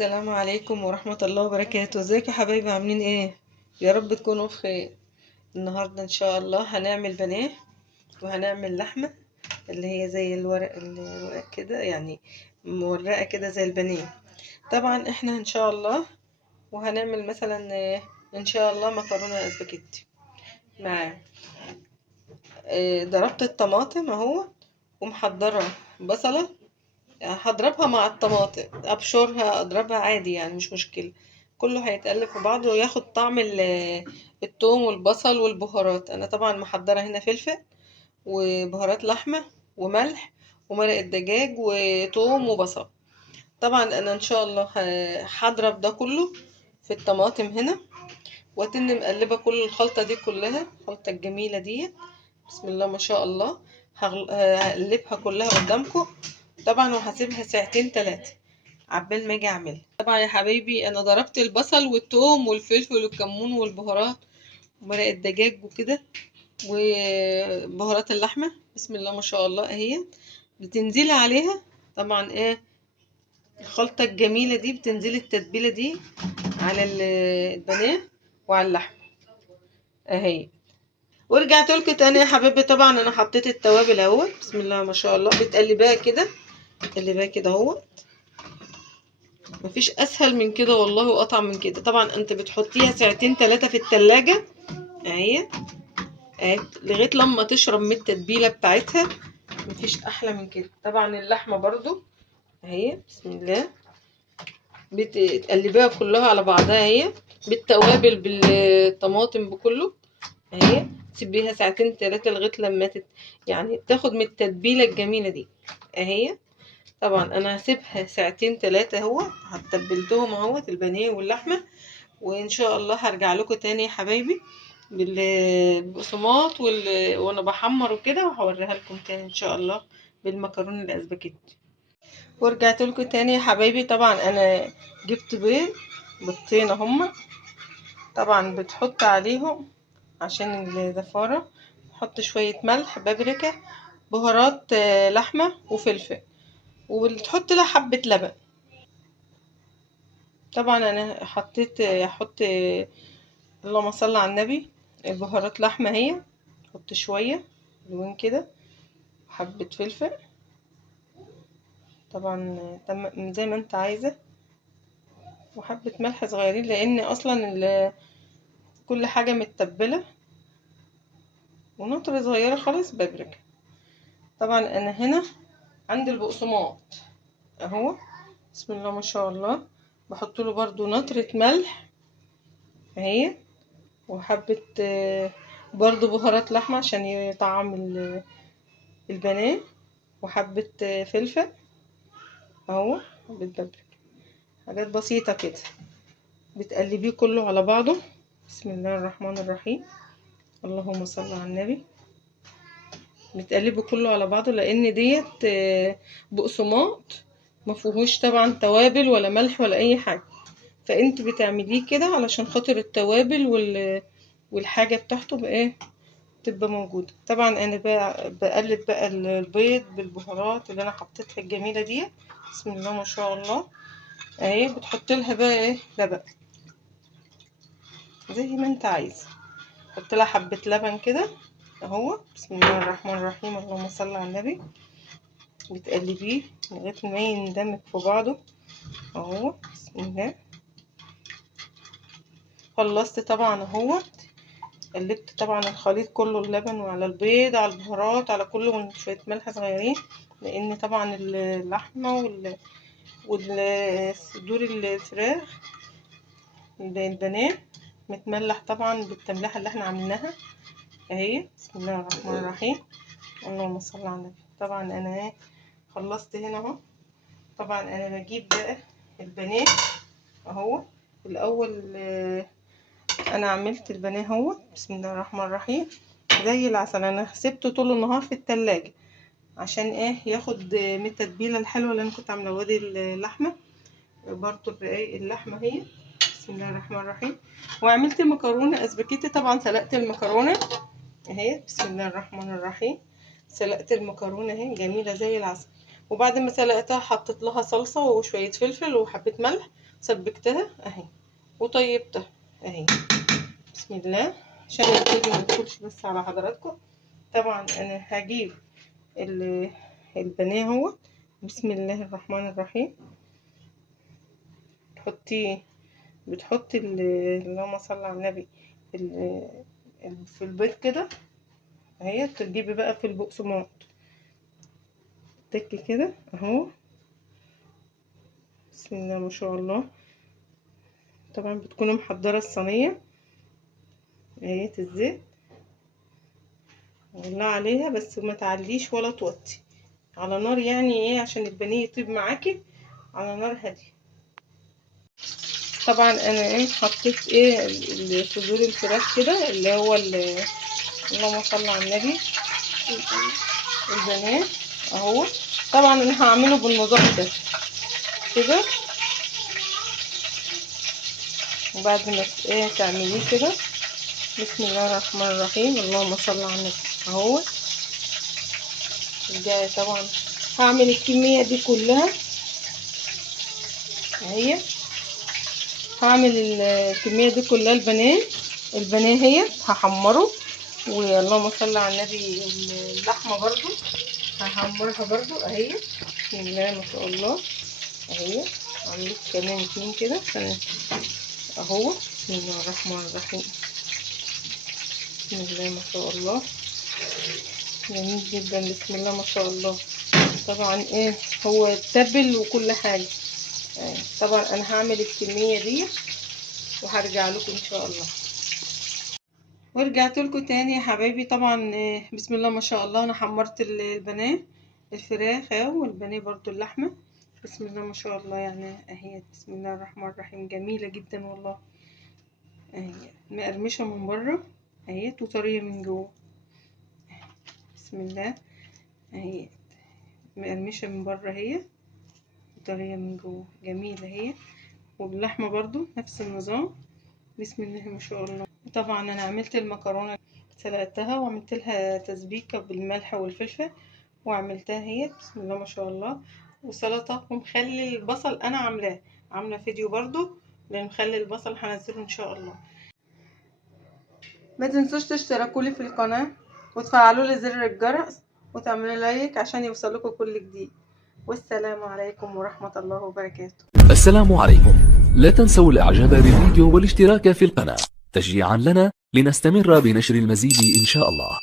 السلام عليكم ورحمة الله وبركاته. ازيكم يا حبايبي، عاملين ايه؟ يا رب تكونوا بخير. النهاردة ان شاء الله هنعمل بانيه وهنعمل لحمة اللي هي زي الورق كده، يعني مورقة كده زي البانيه. طبعا احنا ان شاء الله وهنعمل مثلا ان شاء الله مكرونة اسباجيتي مع ضربت الطماطم اهو، ومحضرة بصلة. هضربها مع الطماطم، ابشرها اضربها عادي يعني مش مشكلة. كله هيتقلب في بعضه وياخد طعم الثوم والبصل والبهارات. انا طبعا محضرة هنا فلفل وبهارات لحمة وملح ومرق الدجاج وثوم وبصل. طبعا انا ان شاء الله هضرب ده كله في الطماطم هنا، واتن مقلبة كل الخلطة دي كلها، الخلطة الجميلة دي. بسم الله ما شاء الله. هقلبها كلها قدامكم طبعا، وهسيبها ساعتين 3 عبال ما اجي اعملها. طبعا يا حبايبي انا ضربت البصل والثوم والفلفل والكمون والبهارات ومرق الدجاج وكده وبهارات اللحمه. بسم الله ما شاء الله اهي بتنزلي عليها. طبعا ايه الخلطه الجميله دي، بتنزلي التتبيله دي على البانيه وعلى اللحمه اهي. ورجعت لكم تاني يا حبايبي. طبعا انا حطيت التوابل اهو، بسم الله ما شاء الله. بتقلبيها كده، بتقلبيها كده اهو. مفيش اسهل من كده والله واطعم من كده. طبعا انت بتحطيها ساعتين 3 في التلاجة اهي، لغايه لما تشرب من التتبيله بتاعتها. مفيش احلى من كده. طبعا اللحمه برضو اهي، بسم الله. بتقلبيها كلها على بعضها اهي، بالتوابل بالطماطم بكله اهي. تسيبيها ساعتين 3 لغايه لما يعني تاخد من التتبيله الجميله دي اهي. طبعا انا هسيبها ساعتين 3 اهو، هتبلتهم اهوت البانيه واللحمه. وان شاء الله هرجع لكم تاني يا حبايبي بالبقسماط وانا بحمر وكده، وهوريها لكم تاني ان شاء الله بالمكرونه الاسباجيتي. ورجعت لكم تاني يا حبايبي. طبعا انا جبت بيضتين هما. طبعا بتحط عليهم عشان الزفاره، حط شويه ملح، بابريكا، بهارات لحمه وفلفل، وتحط لها حبه لبن. طبعا انا هحط اللهم صل على النبي البهارات لحمه اهي. حط شويه لون كده، حبه فلفل طبعا زي ما انت عايزه، وحبه ملح صغيرين لان اصلا كل حاجه متبله، ونقطه صغيره خالص بابريكا. طبعا انا هنا عندي البقسماط اهو، بسم الله ما شاء الله. بحط له برضو نطره ملح اهي، وحبه برضو بهارات لحمه عشان يطعم البانيه، وحبه فلفل اهو، حبه بابريكا. حاجات بسيطه كده، بتقلبيه كله على بعضه. بسم الله الرحمن الرحيم، اللهم صل على النبي. بتقلبه كله على بعضه لان ديت بقسماط مفيهوش طبعا توابل ولا ملح ولا اي حاجه، فانت بتعمليه كده علشان خاطر التوابل والحاجه بتاعته بايه تبقى موجوده. طبعا انا بقلب بقى البيض بالبهارات اللي انا حطيتها الجميله دي. بسم الله ما شاء الله اهي. بتحط لها بقى ايه لبن زي ما انت عايز. حط لها حبه لبن كده اهو. بسم الله الرحمن الرحيم، اللهم صل على النبي. بتقلبيه لغايه ما يندمج في بعضه اهو. بسم الله. خلصت طبعا اهو. قلبت طبعا الخليط كله، اللبن وعلى البيض على البهارات على كله، وشويه ملح صغيرين لان طبعا اللحمه والصدور الفراخ البانيه متملح طبعا بالتملحه اللي احنا عملناها اهي. بسم الله الرحمن الرحيم، اللهم صل على النبي. طبعا انا خلصت هنا اهو. طبعا انا بجيب بقى البانيه اهو. الاول انا عملت البانيه اهو، بسم الله الرحمن الرحيم، زي العسل. انا سبته طول النهار في التلاجة عشان ايه ياخد من التتبيله الحلوه اللي انا كنت عامله. وادي اللحمه برضو الرقاق اللحمه اهي، بسم الله الرحمن الرحيم. وعملت مكرونه اسباجيتي. طبعا سلقت المكرونه اهي، بسم الله الرحمن الرحيم. سلقت المكرونه اهي جميله زي العسل. وبعد ما سلقتها حطيت لها صلصة وشوية فلفل وحبة ملح، سبكتها اهي وطيبتها اهي. بسم الله عشان الفيديو ما يدخلش بس على حضراتكم. طبعا انا هجيب البانيه اهو. بسم الله الرحمن الرحيم. بتحطي اللهم صل على النبي في البيض كده اهي. تجيبي بقى في البقسماط تكي كده اهو. بسم الله ما شاء الله. طبعا بتكوني محضره الصينيه اهي الزيت، ولع عليها بس ما تعليش ولا توطي على نار يعني ايه عشان البانيه يطيب معاكي على نار هاديه. طبعا انا ايه حطيت ايه صدور الفراخ كده اللي هو اللهم صل على النبي البانيه اهو. طبعا انا هعمله بالنظام ده كده، وبعد ما ايه تعمليه كده بسم الله الرحمن الرحيم اللهم صل على النبي اهو. الجاي طبعا هعمل الكميه دي كلها اهي. هعمل الكميه دي كلها البانيه هي هحمره. واللهم صل على النبي اللحمه برضو هحمرها برضو اهي. بسم الله ما شاء الله اهي. عملت كمان 2 كده عشان اهو. بسم الله الرحمن الرحيم. بسم الله ما شاء الله جميل جدا. بسم الله ما شاء الله. طبعا ايه هو اتبل وكل حاجه. طبعا انا هعمل الكميه دي وهرجع لكم ان شاء الله. ورجعت لكم تاني يا حبايبي. طبعا بسم الله ما شاء الله انا حمرت البانيه الفراخ والبانيه برضو اللحمه. بسم الله ما شاء الله يعني اهي. بسم الله الرحمن الرحيم جميله جدا والله اهي. مقرمشه من بره اهي وطريه من جوه. بسم الله اهي مقرمشه من بره هي وطريه من جوه جميله هي. واللحمه برضو نفس النظام. بسم الله ما شاء الله. طبعا انا عملت المكرونه سلقتها وعملت لها تسبيكه بالملح والفلفل وعملتها هي. بسم الله ما شاء الله. وسلطه ومخلي البصل انا عامله فيديو برضو لمخلي البصل هنزله ان شاء الله. ما تنسوش تشتركوا لي في القناه وتفعلوا لي زر الجرس وتعملوا لايك عشان يوصلكم كل جديد. والسلام عليكم ورحمه الله وبركاته. السلام عليكم. لا تنسوا الاعجاب بالفيديو والاشتراك في القناة تشجيعا لنا لنستمر بنشر المزيد ان شاء الله.